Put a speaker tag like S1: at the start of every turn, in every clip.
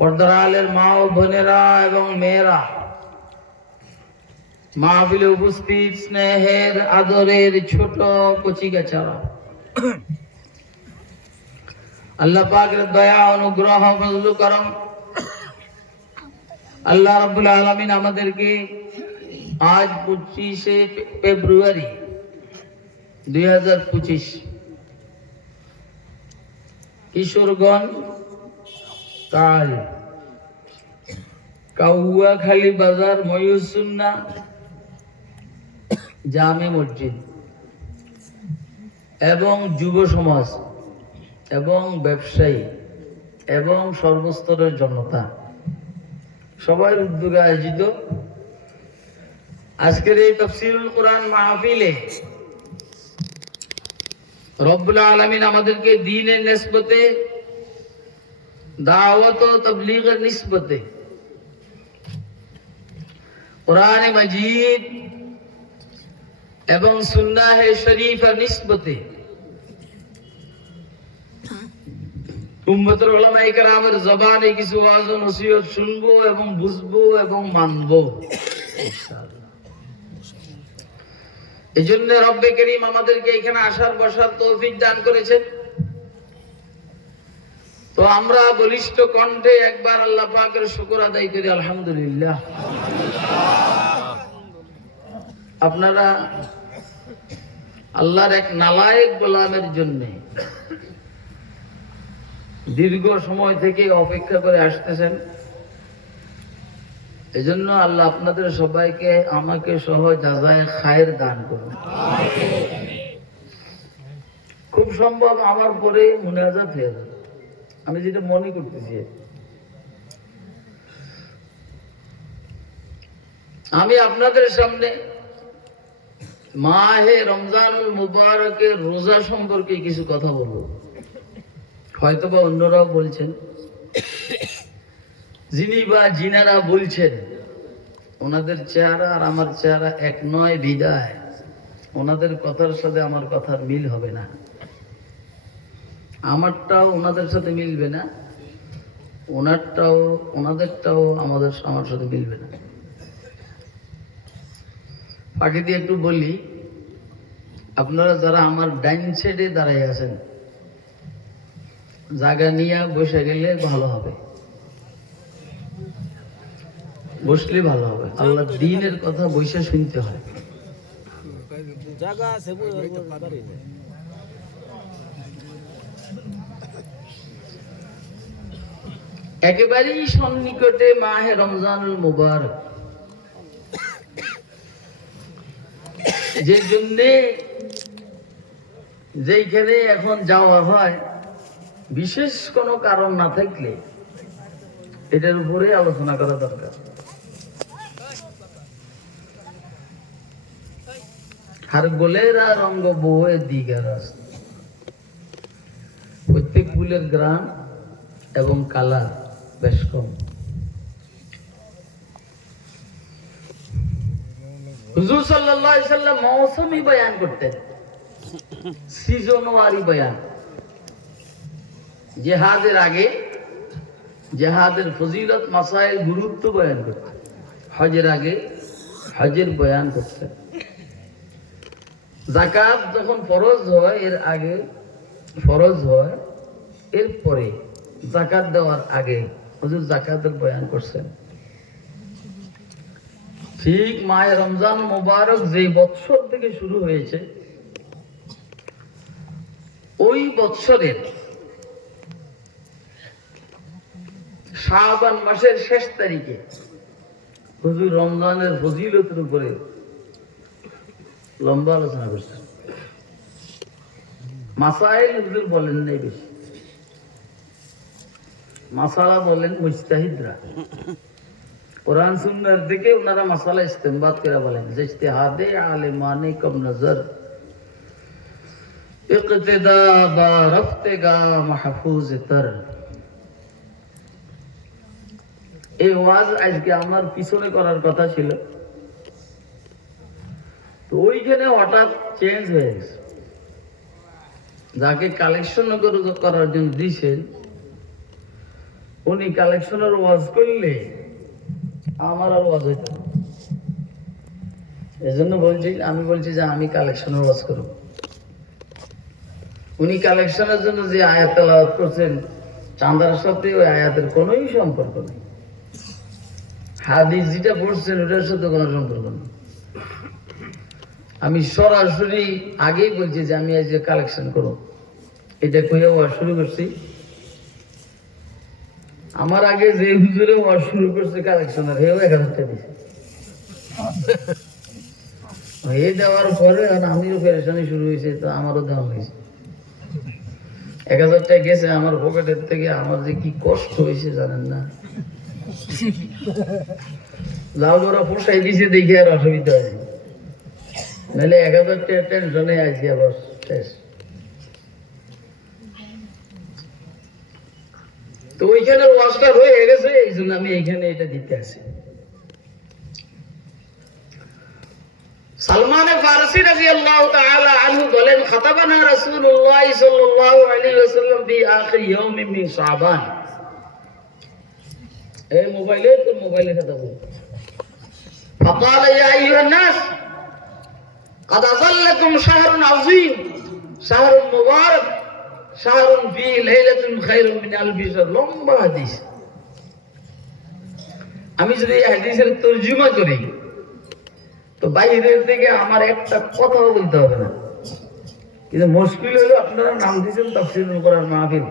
S1: পর্দার আলের মা ও বোনেরা এবং মেয়েরা, মাহফিলে উপস্থিত স্নেহের আদরের ছোট কচি গাছারা। আল্লাহ পাকের দয়া, অনুগ্রহ, ফজলু করম। আল্লাহ রাব্বুল আলামিন আমাদেরকে আজ পঁচিশে ফেব্রুয়ারি দুই হাজার পঁচিশ কিশোরগঞ্জ কাল কাউয়াখালী বাজার ময়ূরসুন্না জামে মসজিদ এবং যুব সমাজ এবং ব্যবসায়ী এবং সর্বস্তরের জনতা। সবার উদ্যোগে আয়োজিত। আজকের এই তফসিরুল কোরআন মাহফিলে রব্বুল আলমিন আমাদেরকে দিনের নিসবতে দাওয়াত ও তবলিগের নিসবতে কোরআন মজিদ এবং সুন্নাহে শরীফের নিসবতে উম্মতুল উলামা ইকরামের জবানে কিছু ওয়াজ ও নসিহত শুনব এবং বুঝব এবং মানবো। এই জন্য রব্বে করিম আমাদেরকে এখানে আসার বসার তৌফিক দান করেছেন। তো আমরা বলিষ্ঠ কণ্ঠে একবার আল্লাহ পাকের শুকর আদায় করি আলহামদুলিল্লাহ। আপনারা আল্লাহর এক নালায়েক গোলামের জন্য দীর্ঘ সময় থেকে অপেক্ষা করে আসতেছেন। এজন্য আল্লাহ আপনাদের সবাইকে আমাকে সহ যাজায় খায়ের দান করুন। খুব সম্ভব আমার পরে মুনাজাত হয়ে যাবে। আমি যেটা মনে করতেছি, আমি আপনাদের সামনে মাহে রমজানুল মুবারকের রোজা সম্পর্কে কিছু কথা বলব। হয়তোবা অন্যরাও বলছেন, যিনি বা যিনারা বলছেন, ওনাদের চেহারা আর আমার চেহারা এক নয় বিদায়। ওনাদের কথার সাথে আমার কথার মিল হবে না। আমারটাও ওনাদের সাথে মিলবে না, ওনারটাও, ওনাদেরটাও আমাদের, আমার সাথে মিলবে না। ফাঁকি দিয়ে একটু বলি, আপনারা যারা আমার ডাইন সাইডে দাঁড়াই আছেন, জায়গা নিয়ে বসে গেলে ভালো হবে। বসলে ভালো হবে। আল্লাহ দিনের কথা বসে শুনতে হয়।
S2: জায়গা আছে
S1: একেবারেই সন্নিকটে মাহে রমজানুল মুবারক। যে জন্যে যেইখানে এখন যাওয়া হয়, বিশেষ কোনো কারণ না থাকলে এটার উপরে আলোচনা করা দরকার। আর গোলেরা রঙ্গ বউয়ে দিঘার রাস্তা। প্রত্যেক ফুলের গ্রাম এবং কালার বেশ কম। হুজুর সাল্লাল্লাহু আলাইহি সাল্লাম মৌসুমি বয়ান করতেন। সিজনওয়ারি বয়ান। আগে ফজিলত গুরুত্ব বয়ান করতেন। হজের আগে হজের বয়ান করতেন। জাকাত যখন ফরজ হয়, এর আগে ফরজ হয়, এরপরে জাকাত দেওয়ার আগে হুজুর জাকাতের বয়ান করছেন। ঠিক মায়ের রমজান মোবারক যে বৎসর থেকে শুরু হয়েছে, ওই বৎসরের শাহবান মাসের শেষ তারিখে হুজুর রমজানের ফজিলতের উপরে লম্বা আলোচনা করছেন। মাসাইল হুজুর বলেন নাই বেশি। মাসালা বলেন মুস্তাহিদরা কোরআন সুন্নার দিকে ওনারা মাসালা ইস্তেমবাদ করে বলেন যে ইস্তেহাদে আলেমানে কম নজর এই ওয়াজ আজকে আমার পিছনে করার কথা ছিল। তো ওইখানে হঠাৎ চেঞ্জ হয়ে গেছে। যাকে কালেকশন করার জন্য দিয়েছেন উনি কালেকশনের ওয়াজ করলে আমার আর ওয়াজ হইতো এই জন্য বলছি, আমি বলছি যে আমি কালেকশনের ওয়াজ করব। উনি কালেকশনের জন্য যে আয়াত তেলাওয়াত করছেন, চাঁদার সাথে ওই আয়াতের কোনোই সম্পর্ক নেই। হাদিস যেটা পড়ছেন, ওটার সাথে কোনো সম্পর্ক নেই। আমি সরাসরি আগেই বলছি যে আমি আজ কালেকশন করব। এটা কইয়া শুরু করছি। আমার আগে যে হুজুরে শুরু করছে কালেকশনের, হেও এক হাজার টাকা দিছে। এ দেওয়ার পরে আর আমিও পেরেশানি শুরু হয়েছে, তো আমারও দেওয়া হয়েছে। এক হাজার টাকা গেছে আমার পকেটের থেকে, আমার যে কি কষ্ট হয়েছে জানেন না? লাউ ওরা পোষাই দিছে দেখে আর অসুবিধা হয়েছে নাহলে এক হাজার টাকা টেনশনে আছি আবার, শেষ। তো ওইখানে ওয়াশটা হয়ে গেছে এই জন্য আমি এইখানে এটা দিতে আসি সালমান ফারসি রাদিয়াল্লাহু তাআলা আনহু বলেন খাতাবানা রাসূলুল্লাহ সাল্লাল্লাহু আলাইহি ওয়াসাল্লাম ফি আখির ইয়াউমিন মিন শাবান এই মোবাইলে তোর মোবাইলে কথা বল فقال يا أيها الناس قد أظلكم شهر عظيم شهر مبارك সাহারুন ফি লাইলাতুন খায়রুম মিন আলফি লম্বা হাদিস। আমি যদি হাদিসের তর্জমা করি, তো বাইরের থেকে আমার একটা কথা বলতে হবে না। কিন্তু মুশকিল হলো আপনারা নাম দিয়েছেন তাফসির করার মাহফিল।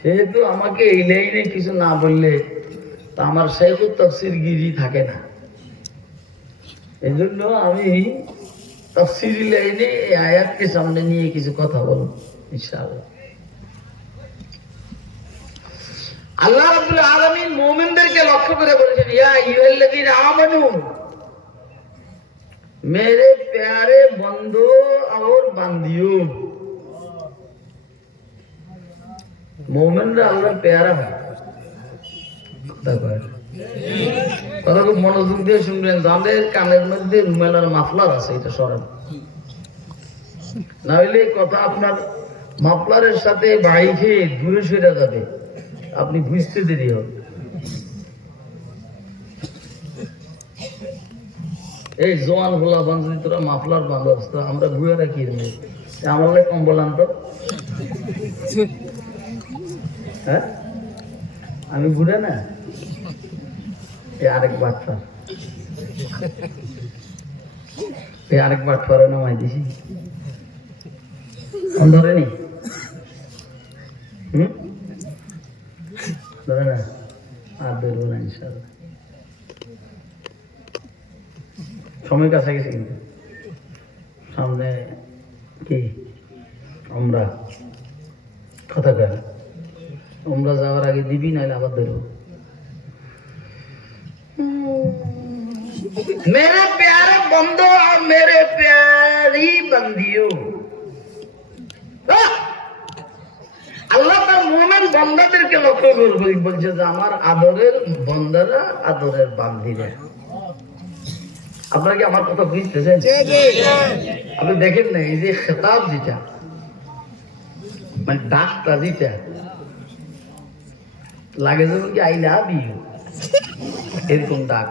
S1: সেহেতু আমাকে এই লাইনে কিছু না বললে তা আমার শেখুর তফসির গিরি থাকে না। এই জন্য আমি তফসির লাইনে এই আয়াতকে সামনে নিয়ে কিছু কথা বলব। আল্লাহ রাব্বুল আলামিন মুমিনদেরকে লক্ষ্য করে বলেছেন, ইয়া আমানু, মেরে প্যারে বন্ধু আর বান্দিও মোমেনরা আল্লাহর পেয়ারা হয়। কথা খুব মনোযোগ দিয়ে শুনবেন কানের মধ্যে রুমেলার মাফলার আছে, এটা সরেন। না হইলে কথা আপনার মাফলারের সাথে খেয়ে দূরে সরে যাবে। আপনি বুঝতে দেরি হবে। এই জোয়ান গোলা বান্ধবী, তোরা মাফলার বান্ধব আমরা ঘুরে রাখি। আমার লাগে কম্বল আনতো। হ্যাঁ? আমি ঘুরে না? এই আরেক বাটফার এই আরেক বাটফারে নামাই দিছি। ধরেনি হুম ধরে না আর ধরবো না ইনশাল্লাহ সময় কাছাকাছি কিন্তু সামনে কি আমরা কথা কেন আমরা যাওয়ার আগে দিবি নাহলে আবার ধরবো मेरे प्यारे बंदो और मेरे प्यारी बंदियों আল্লাহ তার মোমেন বন্দাদেরকে লক্ষ্য করবে বলছে যে আমার আদরের বন্দারা আদরের বান্দিরা। আপনারা কি আমার কথা বুঝতেছেন? আপনি দেখেন না এই যে খেতাব যেটা মানে ডাকটা যেটা লাগে যেমন কি আই লাভ ইউ। এরকম ডাক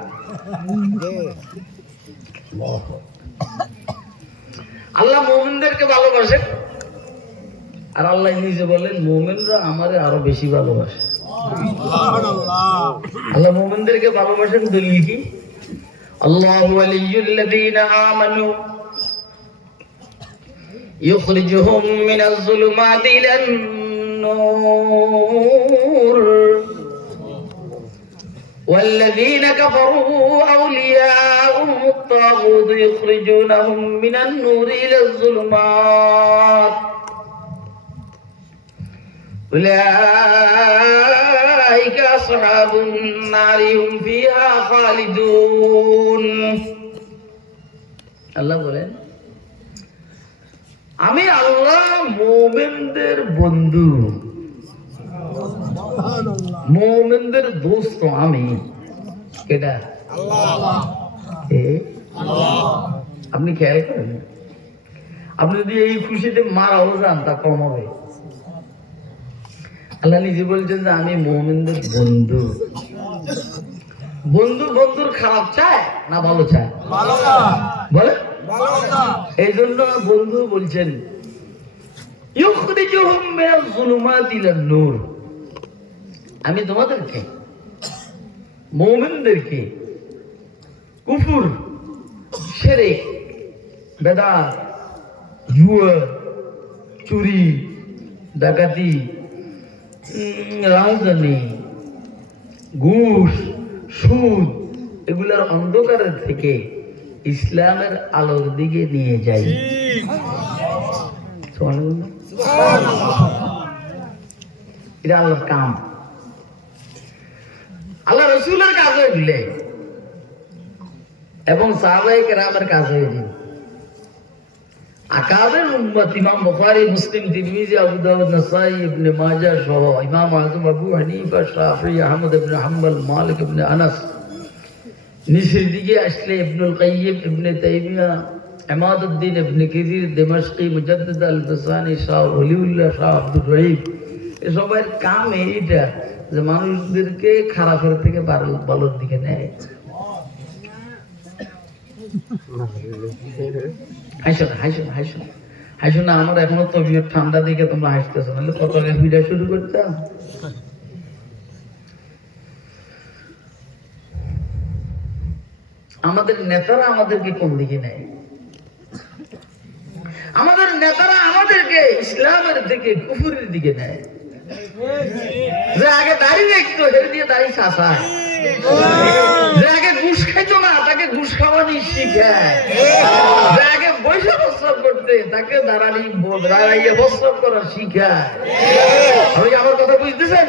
S1: আল্লাহ মোমিনদেরকে ভালোবাসে আর আল্লাহ নিজে বলেন মোমেনরা আমারে আরো বেশি ভালোবাসে আল্লাহ মোমেনদেরকে ভালোবাসেন দলিল কি আল্লাহ ওয়ালিয়ুল্লাযীনা আমানু يخرجهم من الظلمات إلى النور والذين كفروا أولياؤهم الطاغوت يخرجونهم من النور إلى الظلمات أولئك أصحاب النار هم فيها خالدون الله বলেন আমি আল্লাহ মোমেনদের বন্ধু মোমেনদের দোস্ত আমি কেটা এ? আপনি খেয়াল করেন আপনি যদি এই খুশিতে মারাও যান তা কম হবে আল্লাহ নিজে বলছেন যে আমি মোহামেনদের বন্ধু। বন্ধু বন্ধুর খারাপ চায় না ভালো চায়? বলে? এই জন্য বন্ধু বলছেন আমি তোমাদেরকে মুমিনদেরকে কুফুর সেরে বেদা জুয়া চুরি ডাকাতি রাজধানী ঘুষ সুদ এগুলার অন্ধকারের থেকে ইসলামের আলোর দিকে নিয়ে যাই। এটা আল্লাহর কাম। আল্লাহ রসুলের কাজ হয়ে দিলে এবং সাহাবাই কেরামের কাজ হয়ে দিন আকাবের উম্মত ইমাম বুখারী, মুসলিম, তিরমিজি, আবু দাউদ, নাসাই, ইবনে মাজাহ সহ ইমাম আযম আবু হানিফা, শাফিঈ, আহমদ ইবনে হাম্বল, মালিক ইবনে আনাস। নিচের দিকে আসলে ইবনুল কাইয়িম, ইবনে তাইমিয়া ইমাদউদ্দিন ইবনে কাসির, দিমাশকি, মুজাদ্দিদ আল বাসানি শাহ ওলিউল্লাহ শাহ আব্দুর রহিম। এ সবার কাম এইটা যে মানুষদেরকে খারাপের থেকে ভালো ভালোর দিকে নেয়। হাসো না হাসো না হাসো না। হাসো না, আমার এখনও তবিয়ত ঠান্ডা দিকে তোমরা হাসতেছো, নাহলে কত আগে শুরু করতাম আমাদের নেতারা আমাদেরকে কোন দিকে নেয়? আমাদের নেতারা আমাদেরকে ইসলামের দিকে, কুফুরের দিকে নেয়। যে আগে দাড়ি দেখতো, হেরে দিয়ে দাড়ি শাসায়। ঘুষ না, তাকে ঘুষ খাওয়ানি শিখায়। প্রস্রাব করতে, তাকে দাঁড়ানি দাঁড়াইয়ে প্রস্রাব করা শিখায়। কি আমার কথা বুঝতেছেন?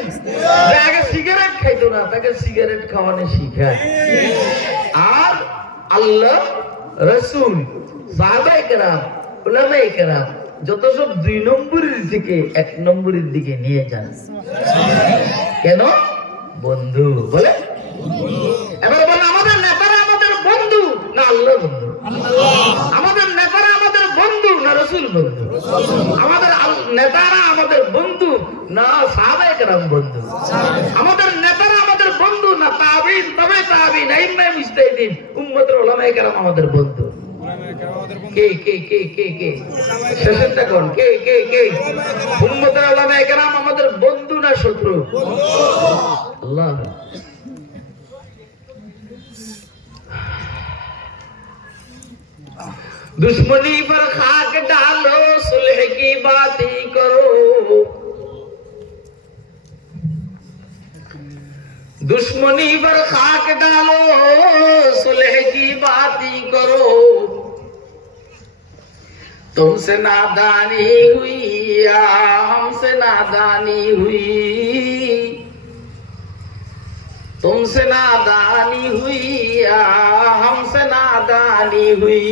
S1: সিগারেট না, তাকে সিগারেট খাওয়ানো শিখায়। আর আল্লাহ সাহাবাই কেরাম উলামাই কেরাম, যত সব দুই নম্বরের থেকে এক নম্বরের দিকে নিয়ে যান। কেন? বন্ধু বলে এবার বলেন, আমাদের নেতারা আমাদের বন্ধু না আল্লাহ বন্ধু? আমাদের নেতারা আমাদের বন্ধু না রসুল বন্ধু? আমাদের নেতারা আমাদের বন্ধু না সাহাবায়ে কেরাম বন্ধু? আমাদের নেতারা আমাদের বন্ধু না তাবিন, তবে তাবিন আইম্মায়ে মুজতাহিদিন উম্মতের উলামায়ে কেরাম আমাদের বন্ধু। কে কে কে কে কে? শেষেরটা কোন? কে কে কে? উম্মতের উলামায়ে কেরাম আমাদের বন্ধু না শত্রু? আল্লাহ। दुश्मनी पर खाक डालो, सुलह की बात ही करो। दुश्मनी पर खाक डालो, सुलह की बात ही करो। तुमसे नादानी हुई, या हमसे नादानी हुई? तुमसे नादानी हुई, या नादानी हुई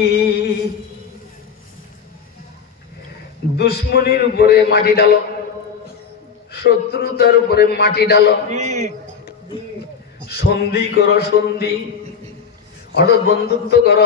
S1: দুশ্মনির উপরে মাটি ডালো শত্রুতার উপরে মাটি ডালো সন্ধি করো সন্ধি অর্থাৎ বন্ধুত্ব করো